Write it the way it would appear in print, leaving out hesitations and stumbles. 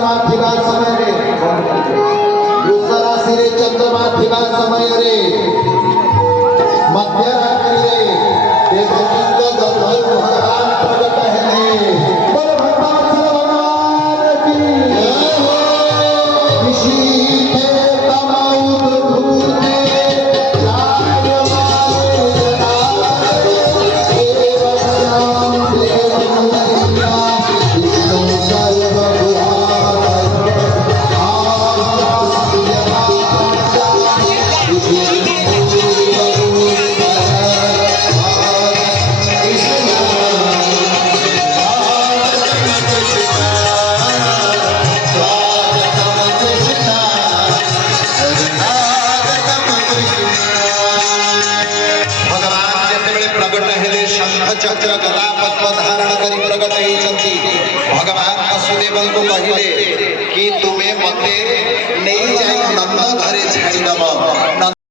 चंद्रमा थिबा समय रे दूसरा राशि रे चंद्रमा थिबा समय रे मध्य रात्रि रे देवकी का दर्शन भगवान प्रकट है। बोल भगवान श्री भगवान की ऋषि थे तमाउद भूते जाय मारे जनारे देवनाम देवमंदिरा विष्णु चक्र गदा पद्म धारण करी प्रकट होती भगवान वसुदेव को कहिले कि तुम्हें मते